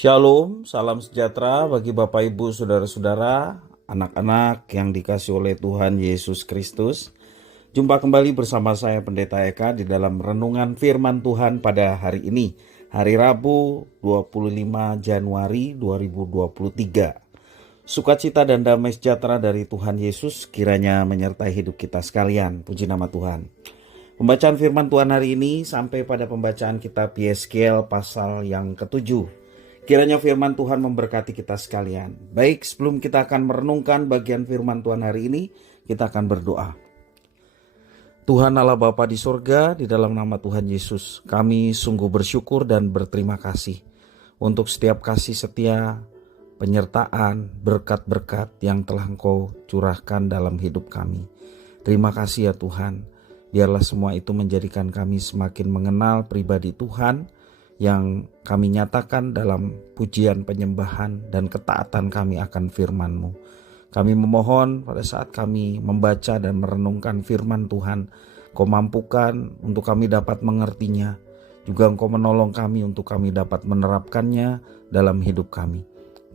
Shalom, salam sejahtera bagi Bapak Ibu Saudara-saudara, anak-anak yang dikasihi oleh Tuhan Yesus Kristus. Jumpa kembali bersama saya Pendeta Eka di dalam renungan firman Tuhan pada hari ini, hari Rabu 25 Januari 2023. Sukacita dan damai sejahtera dari Tuhan Yesus kiranya menyertai hidup kita sekalian. Puji nama Tuhan. Pembacaan firman Tuhan hari ini sampai pada pembacaan kitab Yeskiel pasal yang ke-7. Kiranya firman Tuhan memberkati kita sekalian. Baik, sebelum kita akan merenungkan bagian firman Tuhan hari ini, kita akan berdoa. Tuhan Allah Bapa di sorga, di dalam nama Tuhan Yesus, kami sungguh bersyukur dan berterima kasih untuk setiap kasih setia, penyertaan, berkat-berkat yang telah Engkau curahkan dalam hidup kami. Terima kasih ya Tuhan, biarlah semua itu menjadikan kami semakin mengenal pribadi Tuhan, yang kami nyatakan dalam pujian penyembahan dan ketaatan kami akan firman-Mu. Kami memohon pada saat kami membaca dan merenungkan firman Tuhan, Kau mampukan untuk kami dapat mengertinya. Juga Engkau menolong kami untuk kami dapat menerapkannya dalam hidup kami.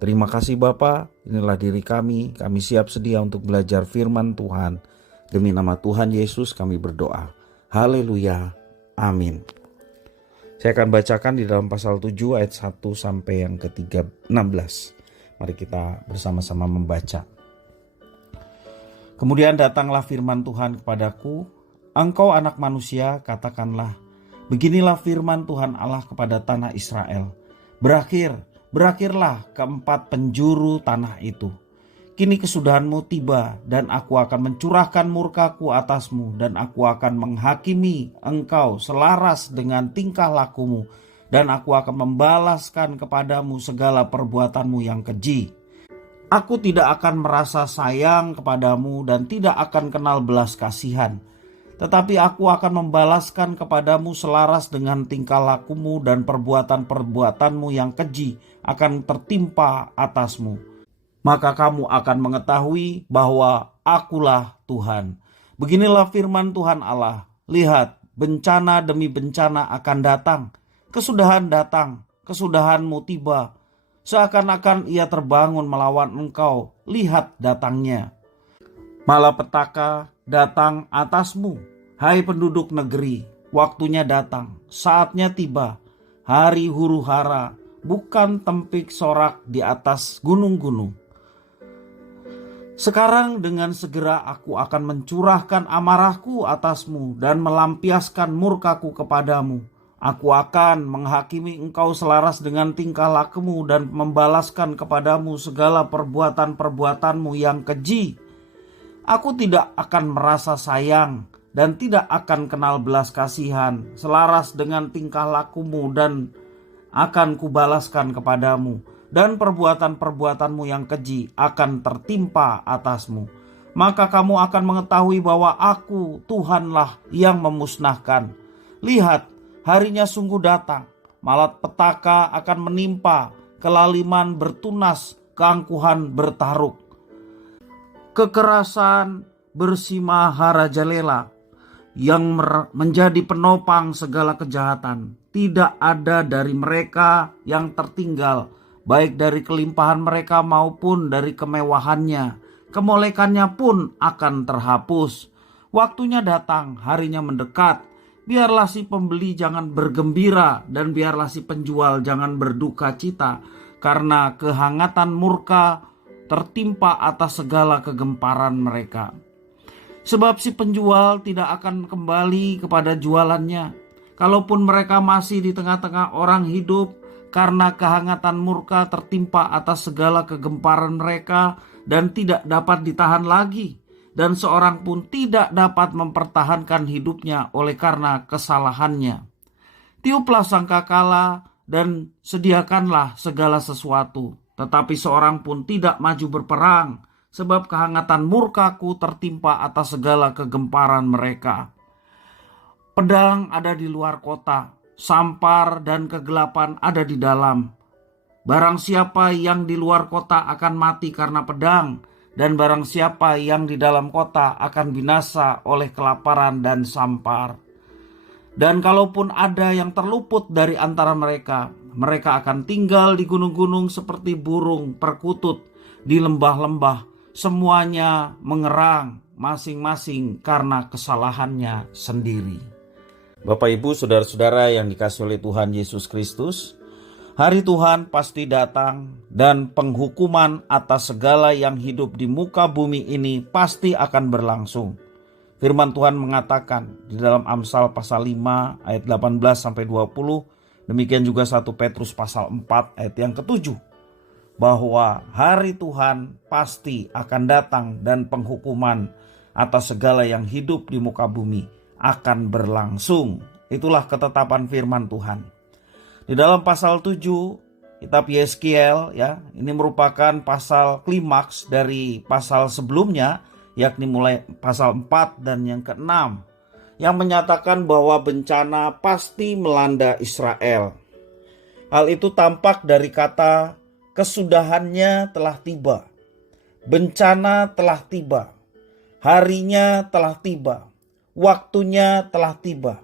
Terima kasih Bapa, inilah diri kami siap sedia untuk belajar firman Tuhan. Demi nama Tuhan Yesus kami berdoa. Haleluya. Amin. Saya akan bacakan di dalam pasal 7 ayat 1 sampai yang ke-16. Mari kita bersama-sama membaca. Kemudian datanglah firman Tuhan kepadaku, engkau anak manusia, katakanlah, beginilah firman Tuhan Allah kepada tanah Israel. Berakhirlah keempat penjuru tanah itu. Kini kesudahanmu tiba, dan aku akan mencurahkan murkaku atasmu, dan aku akan menghakimi engkau selaras dengan tingkah lakumu, dan aku akan membalaskan kepadamu segala perbuatanmu yang keji. Aku tidak akan merasa sayang kepadamu dan tidak akan kenal belas kasihan, tetapi aku akan membalaskan kepadamu selaras dengan tingkah lakumu, dan perbuatan-perbuatanmu yang keji akan tertimpa atasmu. Maka kamu akan mengetahui bahwa akulah Tuhan. Beginilah firman Tuhan Allah. Lihat, bencana demi bencana akan datang. Kesudahan datang, kesudahanmu tiba. Seakan-akan ia terbangun melawan engkau. Lihat datangnya. Malapetaka datang atasmu. Hai penduduk negeri, waktunya datang. Saatnya tiba. Hari huru-hara, bukan tempik sorak di atas gunung-gunung. Sekarang dengan segera aku akan mencurahkan amarahku atasmu dan melampiaskan murkaku kepadamu. Aku akan menghakimi engkau selaras dengan tingkah lakumu dan membalaskan kepadamu segala perbuatan-perbuatanmu yang keji. Aku tidak akan merasa sayang dan tidak akan kenal belas kasihan selaras dengan tingkah lakumu, dan akan kubalaskan kepadamu, dan perbuatan-perbuatanmu yang keji akan tertimpa atasmu. Maka kamu akan mengetahui bahwa aku Tuhanlah yang memusnahkan. Lihat, harinya sungguh datang, malapetaka akan menimpa, kelaliman bertunas, keangkuhan bertaruk. Kekerasan bersima harajalela yang menjadi penopang segala kejahatan. Tidak ada dari mereka yang tertinggal, baik dari kelimpahan mereka maupun dari kemewahannya. Kemolekannya pun akan terhapus. Waktunya datang, harinya mendekat. Biarlah si pembeli jangan bergembira, dan biarlah si penjual jangan berduka cita, karena kehangatan murka tertimpa atas segala kegemparan mereka. Sebab si penjual tidak akan kembali kepada jualannya, kalaupun mereka masih di tengah-tengah orang hidup, karena kehangatan murka tertimpa atas segala kegemparan mereka dan tidak dapat ditahan lagi, dan seorang pun tidak dapat mempertahankan hidupnya oleh karena kesalahannya. Tiuplah sangkakala dan sediakanlah segala sesuatu, tetapi seorang pun tidak maju berperang, sebab kehangatan murkaku tertimpa atas segala kegemparan mereka. Pedang ada di luar kota, sampar dan kegelapan ada di dalam. Barang siapa yang di luar kota akan mati karena pedang, dan barang siapa yang di dalam kota akan binasa oleh kelaparan dan sampar. Dan kalaupun ada yang terluput dari antara mereka, Mereka akan tinggal di gunung-gunung seperti burung perkutut di lembah-lembah. Semuanya mengerang masing-masing karena kesalahannya sendiri. Bapak Ibu, saudara-saudara yang dikasihi oleh Tuhan Yesus Kristus, hari Tuhan pasti datang dan penghukuman atas segala yang hidup di muka bumi ini pasti akan berlangsung. Firman Tuhan mengatakan di dalam Amsal pasal 5 ayat 18-20, demikian juga 1 Petrus pasal 4 ayat yang ke-7, bahwa hari Tuhan pasti akan datang dan penghukuman atas segala yang hidup di muka bumi akan berlangsung. Itulah ketetapan firman Tuhan. Di dalam pasal 7 kitab Yeskiel, ya, ini merupakan pasal klimaks dari pasal sebelumnya, yakni mulai pasal 4 dan yang ke-6, yang menyatakan bahwa bencana pasti melanda Israel. Hal itu tampak dari kata kesudahannya telah tiba. Bencana telah tiba. Harinya telah tiba. Waktunya telah tiba.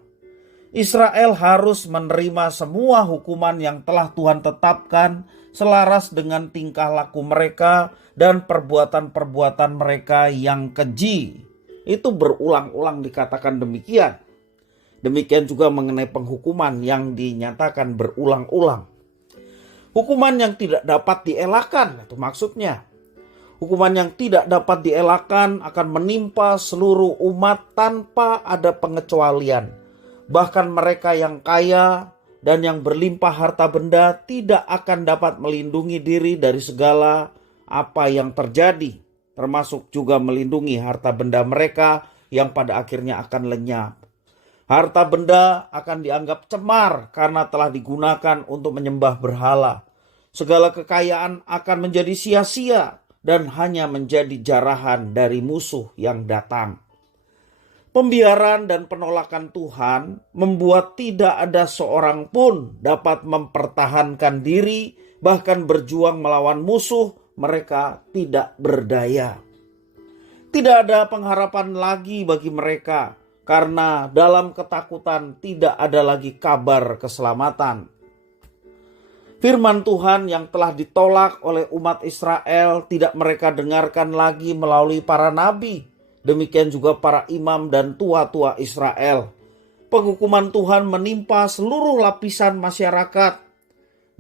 Israel harus menerima semua hukuman yang telah Tuhan tetapkan selaras dengan tingkah laku mereka dan perbuatan-perbuatan mereka yang keji. Itu berulang-ulang dikatakan demikian. Demikian juga mengenai penghukuman yang dinyatakan berulang-ulang. Hukuman yang tidak dapat dielakkan, itu maksudnya. Hukuman yang tidak dapat dielakkan akan menimpa seluruh umat tanpa ada pengecualian. Bahkan mereka yang kaya dan yang berlimpah harta benda tidak akan dapat melindungi diri dari segala apa yang terjadi, termasuk juga melindungi harta benda mereka yang pada akhirnya akan lenyap. Harta benda akan dianggap cemar karena telah digunakan untuk menyembah berhala. Segala kekayaan akan menjadi sia-sia dan hanya menjadi jarahan dari musuh yang datang. Pembiaran dan penolakan Tuhan membuat tidak ada seorang pun dapat mempertahankan diri, bahkan berjuang melawan musuh. Mereka tidak berdaya. Tidak ada pengharapan lagi bagi mereka, karena dalam ketakutan tidak ada lagi kabar keselamatan. Firman Tuhan yang telah ditolak oleh umat Israel tidak mereka dengarkan lagi melalui para nabi. Demikian juga para imam dan tua-tua Israel. Penghukuman Tuhan menimpa seluruh lapisan masyarakat,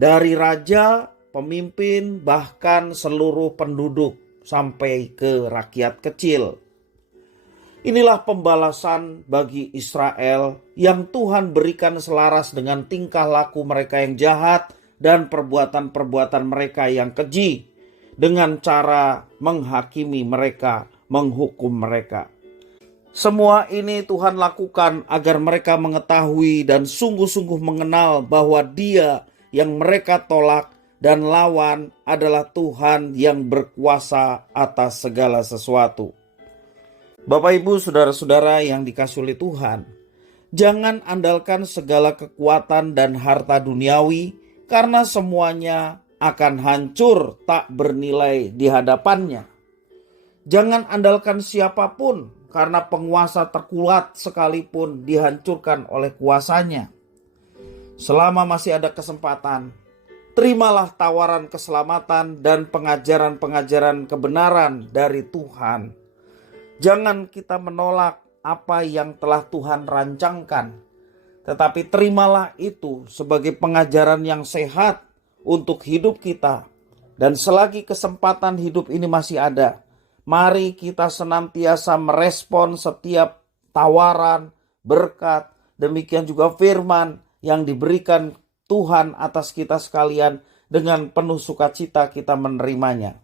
dari raja, pemimpin, bahkan seluruh penduduk sampai ke rakyat kecil. Inilah pembalasan bagi Israel yang Tuhan berikan selaras dengan tingkah laku mereka yang jahat dan perbuatan-perbuatan mereka yang keji, dengan cara menghakimi mereka, menghukum mereka. Semua ini Tuhan lakukan agar mereka mengetahui dan sungguh-sungguh mengenal bahwa Dia yang mereka tolak dan lawan adalah Tuhan yang berkuasa atas segala sesuatu. Bapak Ibu, saudara-saudara yang dikasihi oleh Tuhan, jangan andalkan segala kekuatan dan harta duniawi, karena semuanya akan hancur tak bernilai di hadapannya. Jangan andalkan siapapun, karena penguasa terkuat sekalipun dihancurkan oleh kuasanya. Selama masih ada kesempatan, terimalah tawaran keselamatan dan pengajaran-pengajaran kebenaran dari Tuhan. Jangan kita menolak apa yang telah Tuhan rancangkan, tetapi terimalah itu sebagai pengajaran yang sehat untuk hidup kita. Dan selagi kesempatan hidup ini masih ada, mari kita senantiasa merespon setiap tawaran, berkat, demikian juga firman yang diberikan Tuhan atas kita sekalian. Dengan penuh sukacita kita menerimanya.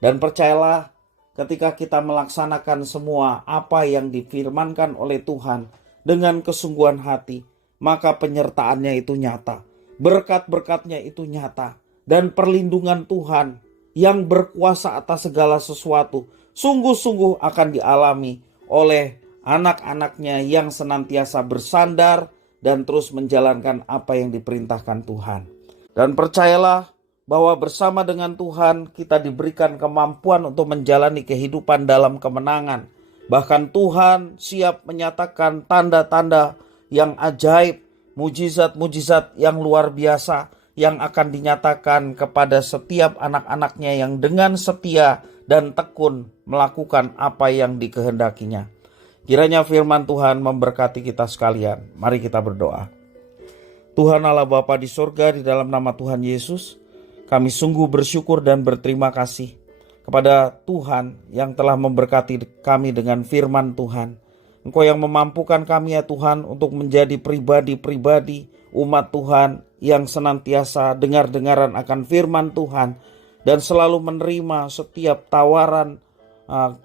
Dan percayalah, ketika kita melaksanakan semua apa yang difirmankan oleh Tuhan dengan kesungguhan hati, maka penyertaannya itu nyata, berkat-berkatnya itu nyata, dan perlindungan Tuhan yang berkuasa atas segala sesuatu sungguh-sungguh akan dialami oleh anak-anaknya yang senantiasa bersandar dan terus menjalankan apa yang diperintahkan Tuhan. Dan percayalah bahwa bersama dengan Tuhan kita diberikan kemampuan untuk menjalani kehidupan dalam kemenangan. Bahkan Tuhan siap menyatakan tanda-tanda yang ajaib, mujizat-mujizat yang luar biasa yang akan dinyatakan kepada setiap anak-anaknya yang dengan setia dan tekun melakukan apa yang dikehendakinya. Kiranya firman Tuhan memberkati kita sekalian. Mari kita berdoa. Tuhan Allah Bapa di sorga, di dalam nama Tuhan Yesus, kami sungguh bersyukur dan berterima kasih kepada Tuhan yang telah memberkati kami dengan firman Tuhan. Engkau yang memampukan kami ya Tuhan untuk menjadi pribadi-pribadi umat Tuhan yang senantiasa dengar-dengaran akan firman Tuhan dan selalu menerima setiap tawaran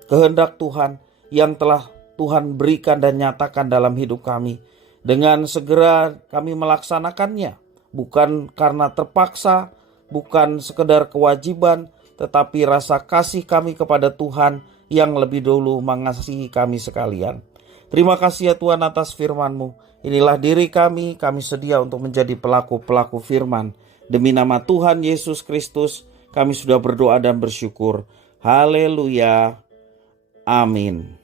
kehendak Tuhan yang telah Tuhan berikan dan nyatakan dalam hidup kami. Dengan segera kami melaksanakannya, bukan karena terpaksa, bukan sekedar kewajiban, tetapi rasa kasih kami kepada Tuhan yang lebih dulu mengasihi kami sekalian. Terima kasih ya Tuhan atas firman-Mu. Inilah diri kami sedia untuk menjadi pelaku-pelaku firman. Demi nama Tuhan Yesus Kristus, kami sudah berdoa dan bersyukur. Haleluya. Amin.